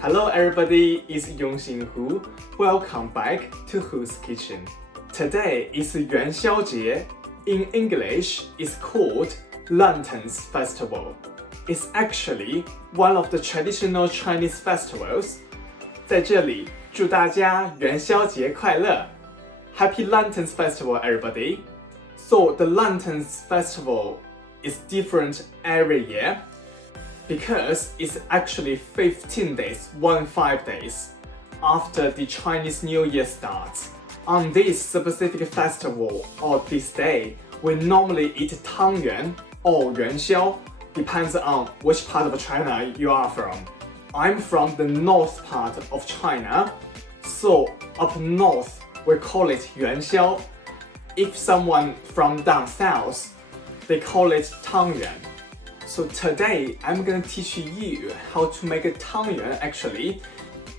Hello everybody, it's Yuan Xiao. Welcome back to Who's Kitchen. Today is Yuan Xiao Jie. In English, it's called Lanterns Festival. It's actually one of the traditional Chinese festivals. 在这里，祝大家元宵节快乐 Happy Lanterns Festival, everybody! So the Lanterns Festival is different every year because it's actually 15 days, 15 days after the Chinese New Year starts. On this specific festival or this day, we normally eat Tang Yuan or Yuan Xiao, depends on which part of China you are from. I'm from the north part of China, so up north we call it Yuan Xiao. If someone from down south, they call it Tang Yuan. So today I'm gonna teach you how to make a Tang Yuan actually,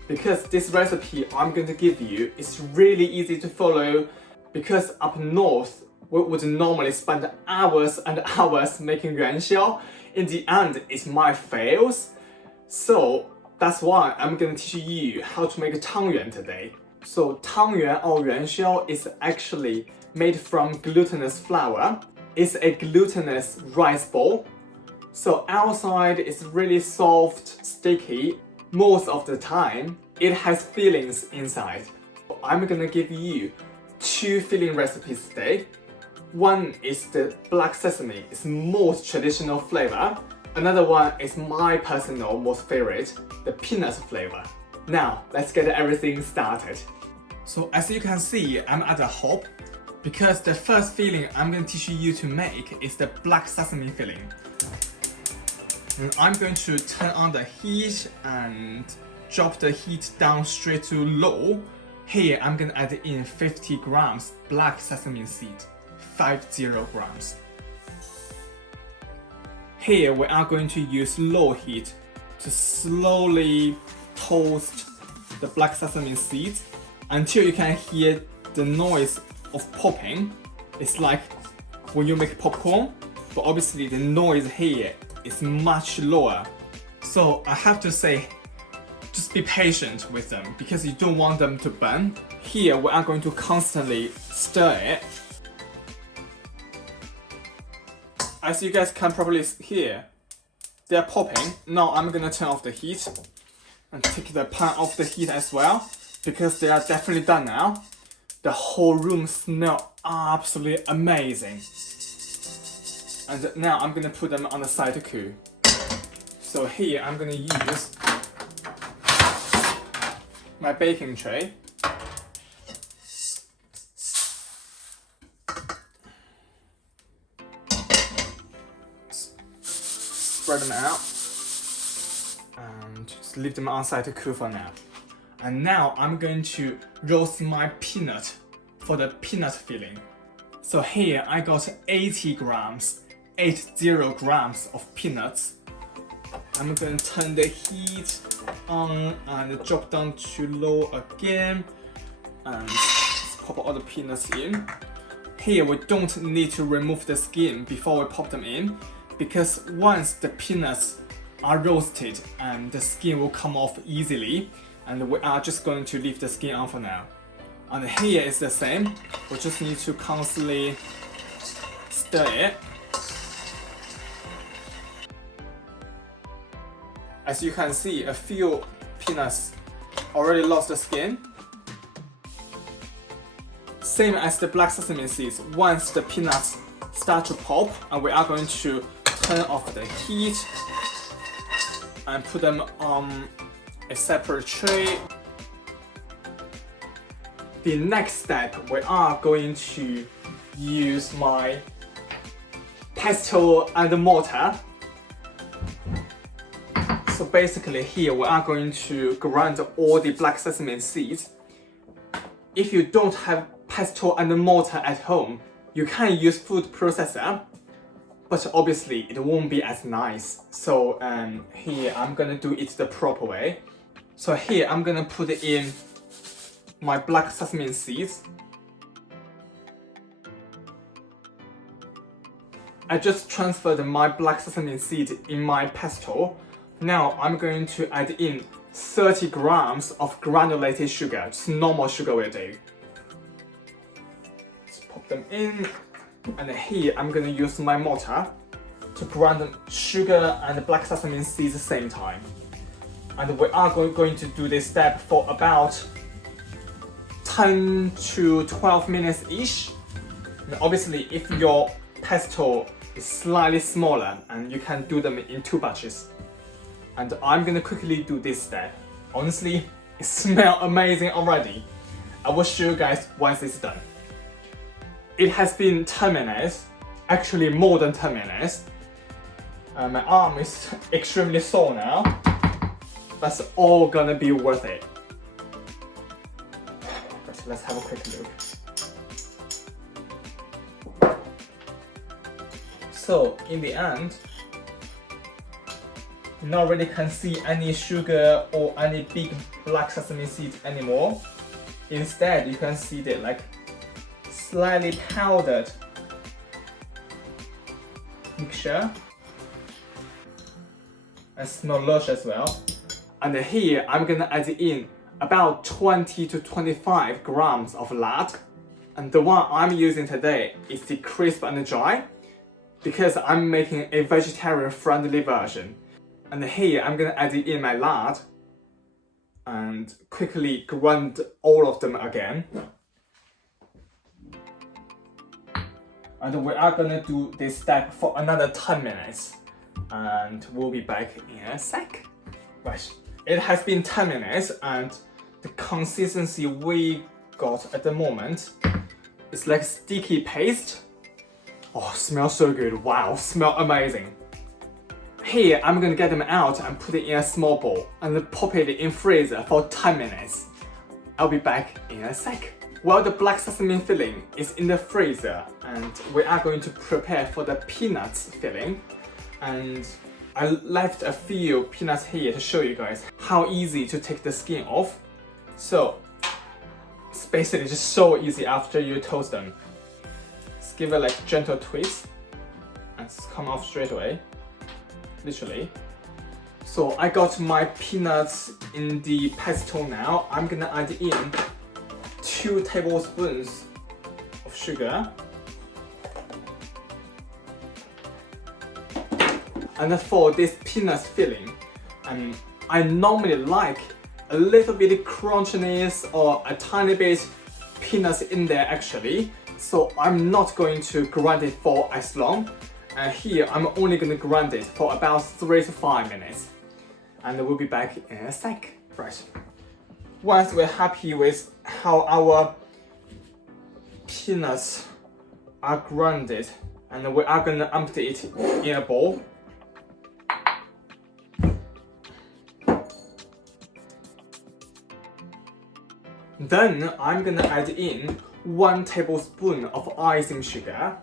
because this recipe I'm going to give you is really easy to follow, because up north we would normally spend hours and hours making Yuan Xiao. In the end, it might fails. So that's why I'm gonna teach you how to make a Tang Yuan today. So Tang Yuan or Yuan Xiao is actually made from glutinous flour. It's a glutinous rice ball. So outside it's really soft, sticky. Most of the time, it has fillings inside. I'm gonna give you two filling recipes today. One is the black sesame, it's most traditional flavor. Another one is my personal most favorite, the peanut flavor. Now, let's get everything started. So as you can see, I'm at the hob because the first filling I'm going to teach you to make is the black sesame filling. And I'm going to turn on the heat and drop the heat down straight to low. Here I'm going to add in 50 grams black sesame seed, 50 grams. Here we are going to use low heat to slowly toast the black sesame seeds until you can hear the noise of popping. It's like when you make popcorn, but obviously the noise here is much lower. So I have to say, just be patient with them because you don't want them to burn. Here we are going to constantly stir it. As you guys can probably hear, they are popping. Now I'm gonna turn off the heat and take the pan off the heat as well, because they are definitely done now. The whole room smells absolutely amazing. And now I'm gonna put them on the side to cool. So here I'm gonna use my baking tray. Spread them out and just leave them on side to cool for now. And now I'm going to roast my peanut for the peanut filling. So here I got 80 grams of peanuts. I'm going to turn the heat on and drop down to low again and pop all the peanuts in. Here we don't need to remove the skin before we pop them in, because once the peanuts are roasted and the skin will come off easily, and we are just going to leave the skin on for now. And here is the same, we just need to constantly stir it. As you can see, a few peanuts already lost the skin. Same as the black sesame seeds, once the peanuts start to pop, and we are going to turn off the heat and put them on a separate tray. The next step, we are going to use my pestle and mortar. So basically here we are going to grind all the black sesame seeds. If you don't have pestle and mortar at home, you can use food processor, but obviously it won't be as nice. So here I'm gonna do it the proper way. So here I'm gonna put in my black sesame seeds. I just transferred my black sesame seed in my pestle. Now I'm going to add in 30 grams of granulated sugar, just normal sugar will do. Just pop them in, and here I'm gonna use my mortar to grind the sugar and the black sesame seeds at the same time. And we are going to do this step for about 10 to 12 minutes each. And obviously, if your pesto is slightly smaller, and you can do them in 2 batches. And I'm gonna quickly do this step. Honestly, it smells amazing already. I will show you guys once it's done. It has been 10 minutes, actually more than 10 minutes. My arm is extremely sore now. That's all gonna be worth it. But let's have a quick look. So in the end, you not really can see any sugar or any big black sesame seeds anymore. Instead, you can see the like slightly powdered mixture, and smell lush as well. And here I'm gonna add in about 20 to 25 grams of lard. And the one I'm using today is the crisp and dry, because I'm making a vegetarian friendly version. And here I'm gonna add in my lard and quickly grind all of them again. And we are gonna do this step for another 10 minutes. And we'll be back in a sec. Right, it has been 10 minutes and the consistency we got at the moment is like sticky paste. Oh, smells so good. Wow, smell amazing. Here, I'm gonna get them out and put it in a small bowl and pop it in freezer for 10 minutes. I'll be back in a sec. While the black sesame filling is in the freezer, and we are going to prepare for the peanuts filling. And I left a few peanuts here to show you guys how easy to take the skin off. So it's basically just so easy after you toast them. Just give it like gentle twist and it's come off straight away. Literally. So I got my peanuts in the pesto now. I'm gonna add in 2 tablespoons of sugar. And for this peanuts filling, I normally like a little bit crunchiness or a tiny bit peanuts in there actually. So I'm not going to grind it for as long. And here I'm only going to grind it for about 3 to 5 minutes. And we'll be back in a sec. Right. Once we're happy with how our peanuts are grounded, and we are going to empty it in a bowl. Then I'm gonna add in 1 tablespoon of icing sugar.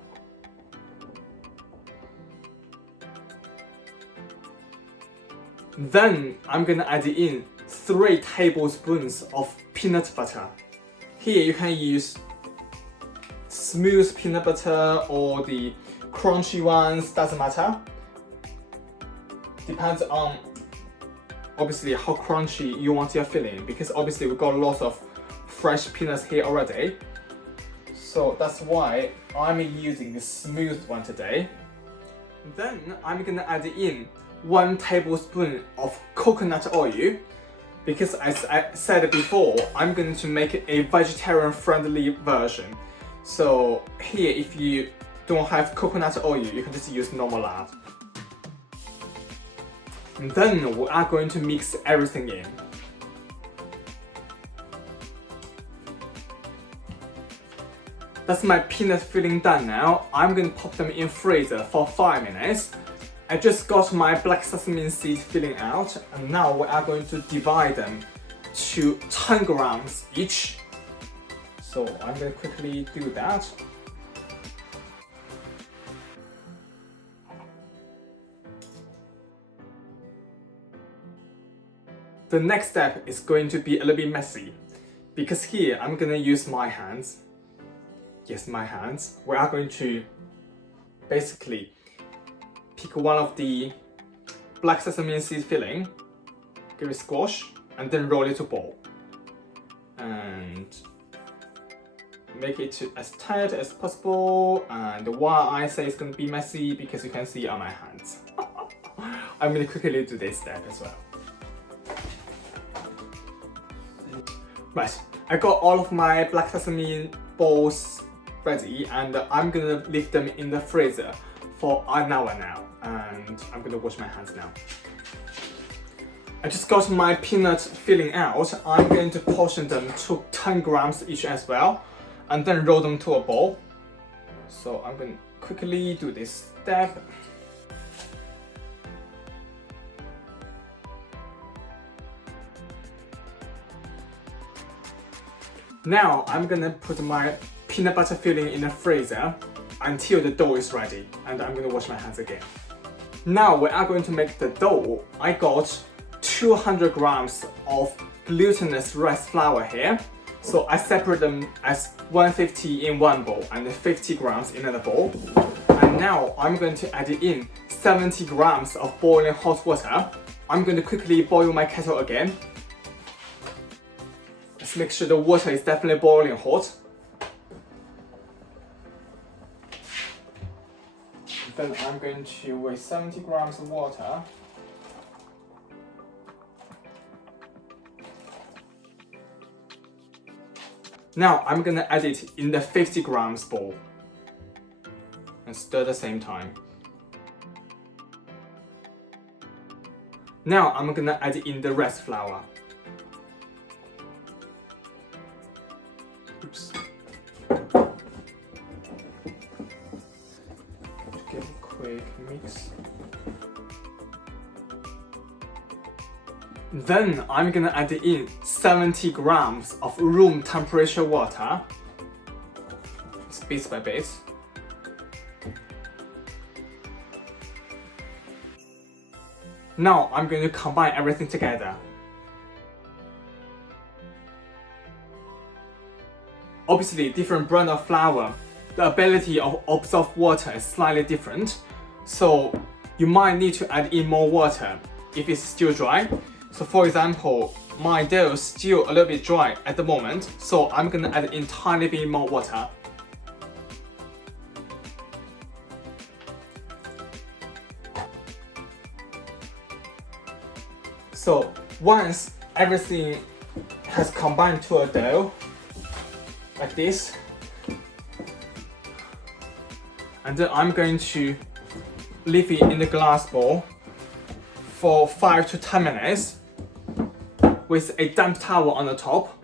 Then I'm gonna add in 3 tablespoons of peanut butter. Here you can use smooth peanut butter or the crunchy ones, doesn't matter. Depends on obviously how crunchy you want your filling, because obviously we've got lots of fresh peanuts here already. So that's why I'm using the smooth one today. Then I'm gonna add in 1 tablespoon of coconut oil, because as I said before, I'm going to make a vegetarian friendly version. So here, if you don't have coconut oil, you can just use normal lard. And then we are going to mix everything in. That's my peanut filling done now. I'm going to pop them in freezer for 5 minutes. I just got my black sesame seed filling out, and now we are going to divide them to 10 grams each. So I'm going to quickly do that. The next step is going to be a little bit messy, because here I'm going to use my hands. Yes, my hands. We are going to basically pick one of the black sesame seed filling, give it a squash, and then roll it to ball. And make it as tight as possible. And why I say it's going to be messy, because you can see on my hands. I'm going to quickly do this step as well. Right, I got all of my black sesame balls ready, and I'm going to leave them in the freezer for an hour now. And I'm going to wash my hands now. I just got my peanut filling out. I'm going to portion them to 10 grams each as well, and then roll them to a ball. So I'm going to quickly do this step. Now I'm going to put my peanut butter filling in the freezer until the dough is ready, and I'm going to wash my hands again. Now we are going to make the dough. I got 200 grams of glutinous rice flour here. So I separate them as 150 in one bowl and 50 grams in another bowl. And now I'm going to add in 70 grams of boiling hot water. I'm going to quickly boil my kettle again. Let's make sure the water is definitely boiling hot. Then I'm going to weigh 70 grams of water. Now I'm gonna add it in the 50 grams bowl and stir at the same time. Now I'm gonna add in the rice flour. Oops. Give a quick mix. Then I'm gonna add in 70 grams of room temperature water, bit by bit. Now I'm going to combine everything together. Obviously, different brand of flour, the ability of absorb water is slightly different, so you might need to add in more water if it's still dry. So for example, my dough is still a little bit dry at the moment, so I'm gonna add in tiny bit more water. So once everything has combined to a dough, like this, and then I'm going to leave it in the glass bowl for 5 to 10 minutes with a damp towel on the top.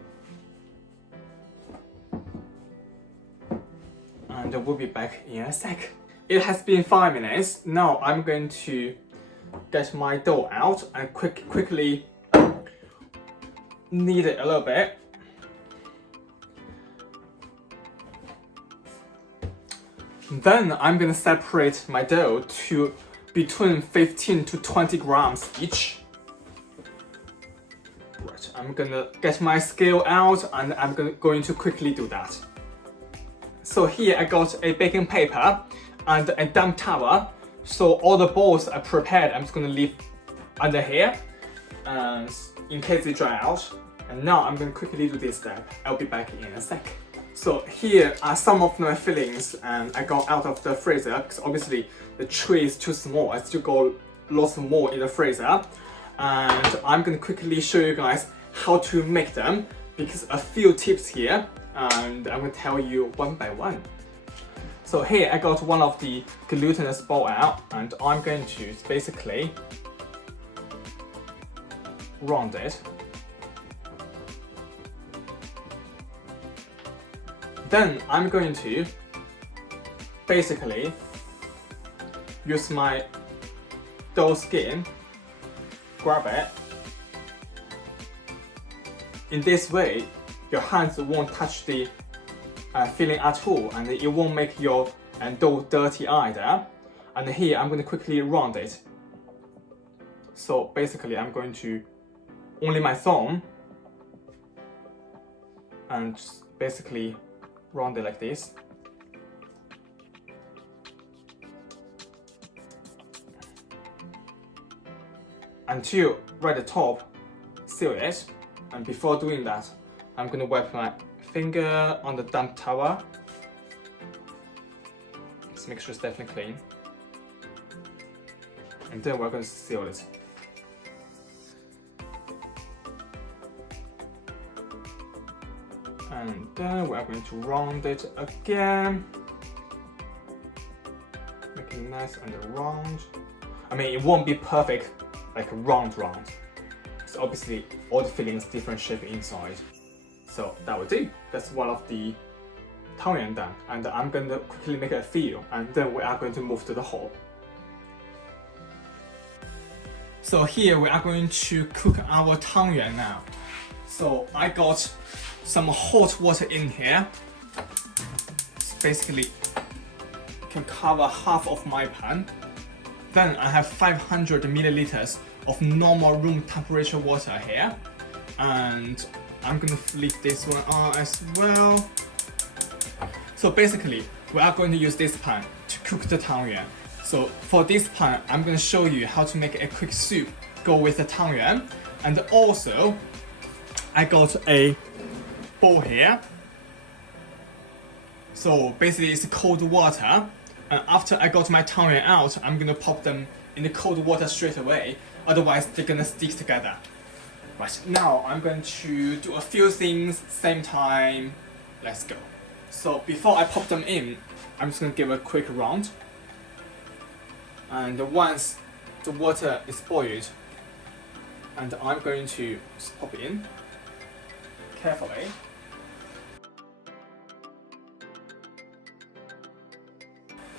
And we'll be back in a sec. It has been 5 minutes. Now I'm going to get my dough out and quickly knead it a little bit. Then I'm gonna separate my dough to between 15 to 20 grams each. Right, I'm gonna get my scale out and I'm going to quickly do that. So here I got a baking paper and a damp towel. So all the balls are prepared. I'm just gonna leave under here in case they dry out. And now I'm gonna quickly do this step. I'll be back in a sec. So here are some of my fillings I got out of the freezer because obviously the tray is too small. I still got lots more in the freezer. And I'm gonna quickly show you guys how to make them because a few tips here and I'm gonna tell you one by one. So here I got one of the glutinous ball out and I'm going to basically round it. Then I'm going to basically use my dough skin, grab it. In this way, your hands won't touch the filling at all and it won't make your dough dirty either. And here I'm going to quickly round it. So basically I'm going to only my thumb and just basically round it like this. Until right at the top, seal it. And before doing that, I'm gonna wipe my finger on the damp towel. Just make sure it's definitely clean. And then we're going to seal it. And then we're going to round it again. Make it nice and round. I mean, it won't be perfect like a round. So obviously all the fillings different shape inside. So that will do. That's one of the Tang Yuan done. And I'm going to quickly make a feel, and then we are going to move to the hole. So here we are going to cook our Tang Yuan now. So I got some hot water in here. So basically can cover half of my pan. Then I have 500 milliliters of normal room temperature water here. And I'm gonna flip this one on as well. So basically, we are going to use this pan to cook the Tang Yuan. So for this pan, I'm gonna show you how to make a quick soup go with the Tang Yuan. And also, I got a bowl here. So basically it's cold water. And after I got my Tang Yuan out, I'm gonna pop them in the cold water straight away. Otherwise, they're gonna stick together. Right, now I'm going to do a few things same time. Let's go. So before I pop them in, I'm just gonna give a quick round. And once the water is boiled, and I'm going to just pop it in carefully.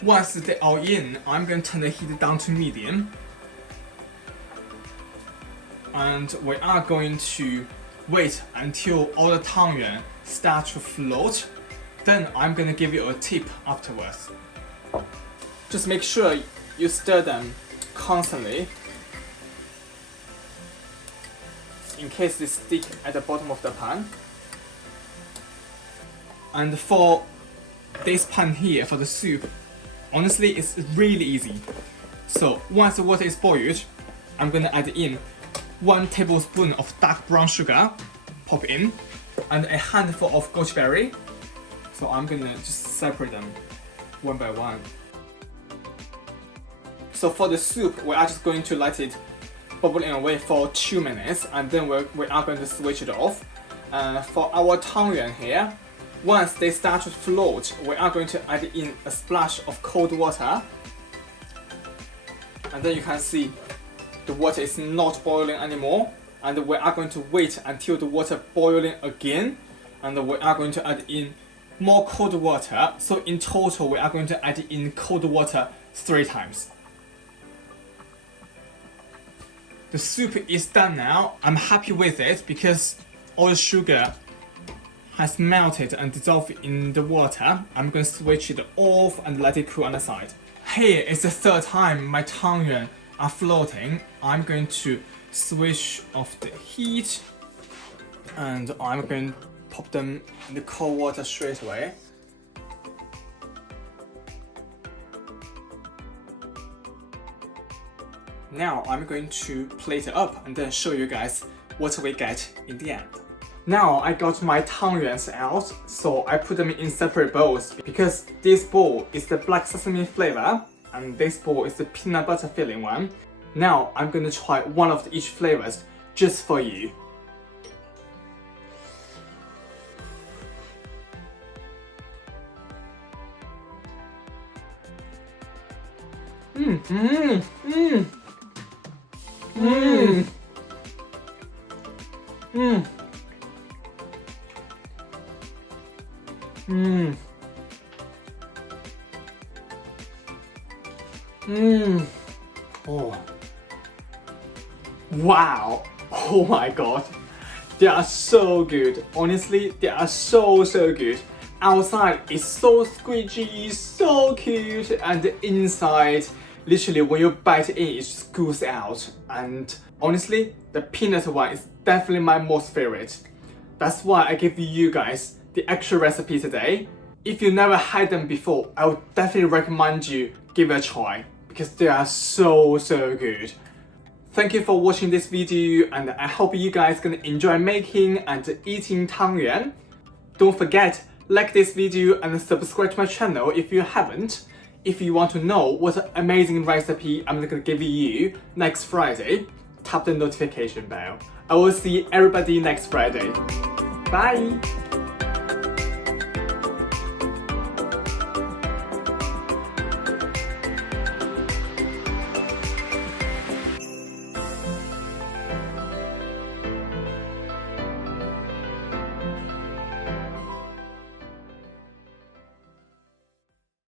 Once they're all in, I'm going to turn the heat down to medium. And we are going to wait until all the Tang Yuan start to float. Then I'm going to give you a tip afterwards. Just make sure you stir them constantly, in case they stick at the bottom of the pan. And for this pan here, for the soup, honestly it's really easy. So once the water is boiled, I'm gonna add in 1 tablespoon of dark brown sugar, pop in, and a handful of goji berry. So I'm gonna just separate them one by one. So for the soup, we are just going to let it bubbling away for 2 minutes, and then we are going to switch it off. For our Tang Yuan here, once they start to float, we are going to add in a splash of cold water. And then you can see the water is not boiling anymore. And we are going to wait until the water boiling again. And we are going to add in more cold water. So in total, we are going to add in cold water 3 times. The soup is done now. I'm happy with it because all the sugar has melted and dissolved in the water. I'm going to switch it off and let it cool on the side. Here is the 3rd time my Tang Yuan are floating. I'm going to switch off the heat and I'm going to pop them in the cold water straight away. Now I'm going to plate it up and then show you guys what we get in the end. Now I got my Tang Yuans out, so I put them in separate bowls because this bowl is the black sesame flavor and this bowl is the peanut butter filling one. Now I'm going to try one of each flavors just for you. Oh. Wow. Oh my god. They are so good. Honestly, they are so good. Outside is so squishy, so cute, and the inside, literally when you bite in, it just goes out. And honestly, the peanut one is definitely my most favorite. That's why I give you guys the extra recipe today. If you never had them before, I would definitely recommend you give it a try because they are so good. Thank you for watching this video, and I hope you guys gonna enjoy making and eating Tang Yuan. Don't forget, like this video and subscribe to my channel if you haven't. If you want to know what amazing recipe I'm gonna give you next Friday, tap the notification bell. I will see everybody next Friday. Bye!